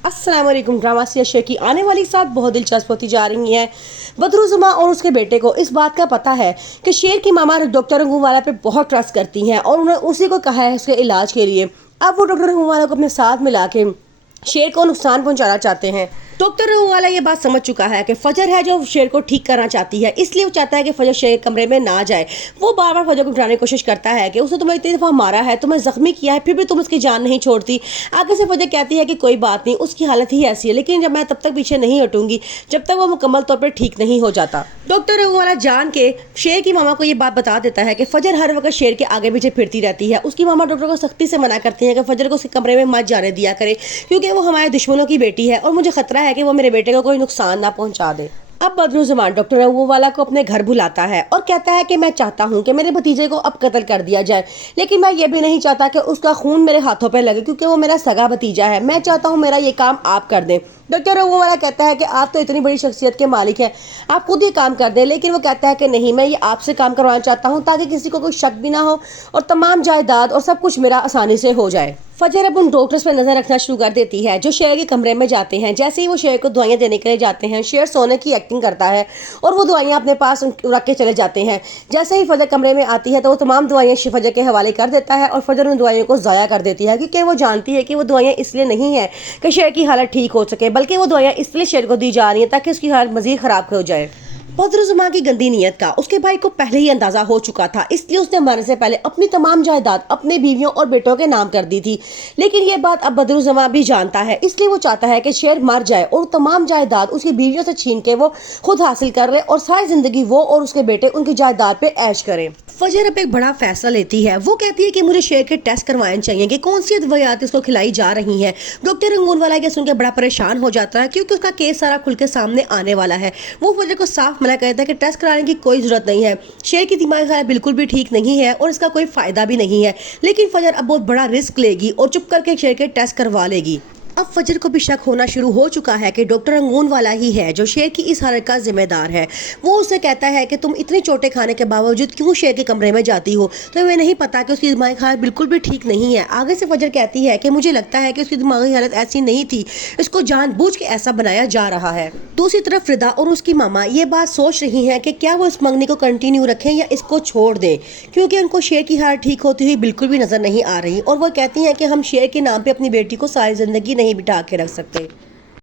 अस्सलाम वालेकुम। Drama share की आने वाली साथ बहुत दिलचस्प होती जा रही है। बदरुज़्ज़मा और उसके बेटे को इस बात का पता है कि शेर की मामा डॉक्टर रंगूवाला पे बहुत ट्रस्ट करती हैं और उन्हें उसी को कहा है उसके इलाज के लिए। अब वो डॉक्टर रंगूवाला को अपने साथ मिला के शेर को नुकसान पहुंचाना चाहते हैं। डॉक्टर रंगूवाला ये बात समझ चुका है कि फजर है जो शेर को ठीक करना चाहती है, इसलिए वो चाहता है कि फजर शेर के कमरे में ना जाए। वो बार बार फजर को डराने की कोशिश करता है कि उसने तुम्हें इतनी दफ़ा मारा है, तुम्हें जख्मी किया है, फिर भी तुम उसकी जान नहीं छोड़ती। आगे से फजर कहती है कि कोई बात नहीं, उसकी हालत ही ऐसी है, लेकिन जब मैं तब तक पीछे नहीं हटूंगी जब तक वो मुकम्मल तौर पर ठीक नहीं हो जाता। डॉक्टर रंगूवाला जान के शेर की मामा को ये बात बता देता है कि फजर हर वक्त शेर के आगे पीछे फिरती रहती है। उसकी मामा डॉक्टर को सख्ती से मना करती है कि फजर को उसके कमरे में मत जाने दिया करे, क्योंकि वो हमारे दुश्मनों की बेटी है और मुझे खतरा है कि वो मेरे बेटे को कोई नुकसान ना पहुंचा दे। अब बदरुज़्ज़मा डॉक्टर रंगूवाला को अपने घर बुलाता है और कहता है कि मैं चाहता हूं कि मेरे भतीजे को अब कत्ल कर दिया जाए, लेकिन मैं ये भी नहीं चाहता कि उसका खून मेरे हाथों पे लगे, क्योंकि वो मेरा सगा भतीजा है। मैं चाहता हूं मेरा ये काम आप कर दें। डॉक्टर रंगूवाला कहता है कि आप तो इतनी बड़ी शख्सियत के मालिक हैं, आप खुद ये काम कर दें, लेकिन वो कहता है कि नहीं, मैं ये आपसे काम करवाना चाहता हूँ ताकि किसी को कोई शक भी ना हो और तमाम जायदाद और सब कुछ मेरा आसानी से हो जाए। फजर अब उन डॉक्टर्स पर नजर रखना शुरू कर देती है जो शेर के कमरे में जाते हैं। जैसे ही वो शेर को दवाइयां देने के लिए जाते हैं, शेर सोने की एक्टिंग करता है और वो दवाइयां अपने पास रख के चले जाते हैं। जैसे ही फजर कमरे में आती है तो वो तमाम दवाइयां फजर के हवाले कर देता है और फजर उन दवाइयों को ज़ाया कर देती है, क्योंकि वो जानती है कि वो दवाइयां इसलिए नहीं है कि शेर की हालत ठीक हो सके, बल्कि वो दवाइयां इसलिए शेर को दी जा रही हैं ताकि उसकी हालत मज़ीद ख़राब हो जाए। बदरुज़्ज़मा की गंदी नीयत का उसके भाई को पहले ही अंदाजा हो चुका था, इसलिए उसने मरने से पहले अपनी तमाम जायदाद अपने बीवियों और बेटों के नाम कर दी थी। लेकिन ये बात अब बदरुज़्ज़मा भी जानता है, इसलिए वो चाहता है कि शेर मर जाए और तमाम जायदाद उसकी बीवियों से छीन के वो खुद हासिल कर ले और सारी जिंदगी वो और उसके बेटे उनकी जायदाद पे ऐश करें। फजर अब एक बड़ा फैसला लेती है। वो कहती है कि मुझे शेर के टेस्ट करवाने चाहिए कि कौन सी अद्वियात इसको खिलाई जा रही हैं। डॉक्टर रंगूवाला ये सुनकर बड़ा परेशान हो जाता है, क्योंकि उसका केस सारा खुल के सामने आने वाला है। वो फजर को साफ मना कहता है कि टेस्ट कराने की कोई ज़रूरत नहीं है, शेर की दिमागी हालत बिल्कुल भी ठीक नहीं है और इसका कोई फ़ायदा भी नहीं है। लेकिन फजर अब बहुत बड़ा रिस्क लेगी और चुप करके शेर के टेस्ट करवा लेगी। अब फजर को भी शक होना शुरू हो चुका है कि डॉक्टर रंगूवाला ही है जो शेर की इस हालत का जिम्मेदार है। वो उसे कहता है कि तुम इतनी चोटें खाने के बावजूद क्यों शेर के कमरे में जाती हो, तो हमें नहीं पता कि उसकी दिमागी हालत बिल्कुल भी ठीक नहीं है। आगे से फजर कहती है कि मुझे लगता है कि उसकी दिमागी हालत ऐसी नहीं थी, इसको जानबूझ के ऐसा बनाया जा रहा है। दूसरी तरफ फ्रिदा और उसकी मामा ये बात सोच रही हैं कि क्या वो इस मंगनी को कंटिन्यू रखें या इसको छोड़ दें, क्योंकि उनको शेर की हालत ठीक होती हुई बिल्कुल भी नजर नहीं आ रही और वो कहती हैं कि हम शेर के नाम पे अपनी बेटी को सारी जिंदगी नहीं बिठा के रख सकते।